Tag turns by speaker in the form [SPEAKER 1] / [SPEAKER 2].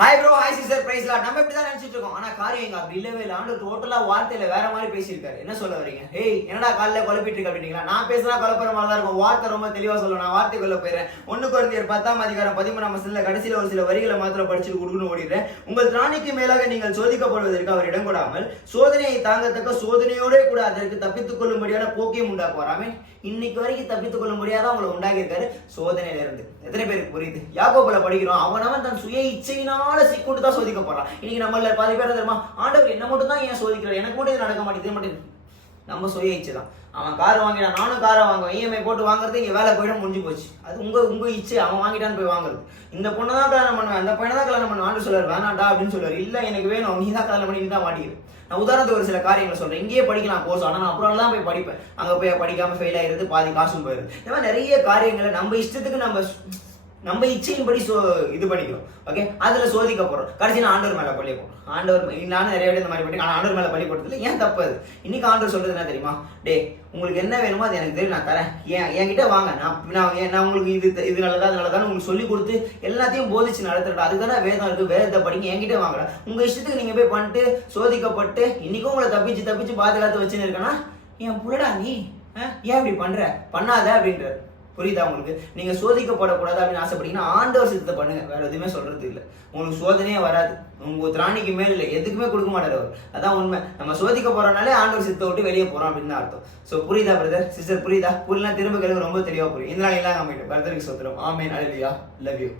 [SPEAKER 1] Hi bro hi sister பிரைஸ்லா நம்ம இப்படி தான் நினைச்சிட்டு இருக்கோம். ஆனா காரியம் எங்க? அப்படி இல்லவே இல்லை. ஆண்டு டோட்டலா வார்த்தையில வேற மாதிரி பேசியிருக்காரு. என்ன சொல்ல வரீங்க ஏய் என்னடா காலைல குழப்பிட்டு இருக்கு அப்படிங்களா நான் பேசுனா குழப்பற மாதிரி தான் இருக்கும். வார்த்தை ரொம்ப தெளிவா சொல்லுவேன் நான் வார்த்தைக்குள்ள போயிடுறேன். ஒண்ணு குழந்தையர் பத்தாம் அதிகாரம் பதிமூணாம் வசதியில கடைசியில ஒரு சில வரிகளை மாத்திரம் படிச்சுட்டு கொடுக்கணும் ஓடிடுறேன். உங்கள் திராணிக்கு மேலாக நீங்கள் சோதிக்கப்படுவதற்கு அவர் இடம் கொடாமல் சோதனையை தாங்கத்தக்க சோதனையோட கூட அதற்கு தப்பித்துக் கொள்ளும்படியான போக்கையும் உண்டாக்குவார். ஆமென் இன்னைக்கு வரைக்கும் தப்பித்துக் கொள்ள முடியாத அவங்களை உண்டாக்கியிருக்காரு சோதனையில இருந்து எத்தனை பேருக்கு புரியுது? யாக்கோபுல படிக்கிறோம். அவனவன் தன் சுய இச்சையினால் சிக்கொண்டு தான் சோதிக்கப்படுறான் இன்னைக்கு நம்மள பாதி பேர் தெரியுமா? ஆண்டவர் என்ன மட்டும் தான் ஏன் சோதிக்கிறார்? எனக்கு மட்டும் இது நடக்க மாட்டேங்குது இது. மட்டும் நம்ம சுய இச்சை தான் அவன் கார் வாங்கினா நானும் காரை வாங்குவேன். இஎம்ஐ போட்டு வாங்குறது இங்க வேலை போயிடும் முடிஞ்சு போச்சு. அது உங்க உங்க இச்சு அவன் வாங்கிட்டான்னு போய் வாங்குறது. இந்த பொண்ணை தான் கல்யாணம் பண்ணுவேன். அந்த பையனை தான் கல்யாணம் பண்ணுவேன். ஆண்டு சொல்லுவார் வேணாண்டா அப்படின்னு சொல்லுவார் இல்ல எனக்கு வேணும். நீ தான் கல்யாணம் பண்ணி நீ தான் மாட்டிக்கிறேன் நான் உதாரணத்துக்கு ஒரு சில காரியங்களை சொல்றேன். இங்கேயே படிக்கலாம் கோர்ஸ் ஆனால் நான் அப்புறம் தான் போய் படிப்பேன். அங்கே போய் படிக்காம ஃபெயில் ஆயிருது பாதி காசும் போயிருது இந்த மாதிரி நிறைய காரியங்களை நம்ம இஷ்டத்துக்கு நம்ம நம்ம இச்சையின்படி சோ இது பண்ணிக்கிறோம். ஓகே அதுல சோதிக்க போறோம். கடைசியில் ஆண்டவர் மேல பள்ளி போடுறோம். ஆண்டவர் நானும் நிறைய பேர் இந்த மாதிரி பண்ணி ஆனா ஆண்டவர் மேல பள்ளி போட்டதுல ஏன் தப்பு அது? இன்னைக்கு ஆண்டவர் சொல்றது என்ன தெரியுமா? டே உங்களுக்கு என்ன வேணுமோ அது எனக்கு தெரியும் நான் தரேன். ஏன் என்கிட்ட வாங்க. நான் நான் ஏன் நான் உங்களுக்கு இது இது நல்லதா அது நல்லதான்னு உங்களுக்கு சொல்லி கொடுத்து எல்லாத்தையும் போதிச்சு நடத்துறேன் அதுதானே வேதம் இருக்கு. வேதத்தை படிங்க. என்கிட்ட வாங்கல உங்க இஷ்டத்துக்கு நீங்க போய் பண்ணிட்டு சோதிக்கப்பட்டு இன்னைக்கும் உங்களை தப்பிச்சு தப்பிச்சு பாதுகாத்து வச்சுன்னு இருக்கேன்னா என் புள்ளடா நீ. ஏன் இப்படி பண்ற? பண்ணாத அப்படின்றாரு. புரியுதா உங்களுக்கு? நீங்க சோதிக்கப்படக்கூடாது அப்படின்னு ஆசைப்பட்டீங்கன்னா ஆண்டவர் சித்தத்தை பண்ணுங்க. வேற எதுவுமே சொல்றது இல்லை. உங்களுக்கு சோதனையே வராது. உங்க திராணிக்கு மேல இல்லை. எதுக்குமே கொடுக்க மாட்டார் அவர். அதான் உண்மை. நம்ம சோதிக்க போறோம்னாலே ஆண்டவர் சித்தத்தை விட்டு வெளியே போறோம் அப்படின்னு தான் அர்த்தம். சோ புரியுதா பிரதர் சிஸ்டர் புரியுதா? புரியலாம் திரும்ப கேளுங்க. ரொம்ப தெளிவா புரியும். இந்த நாள் அமைட்டு பிரதருக்கு சொத்துறோம் ஆமே அழலியா லவ் யூ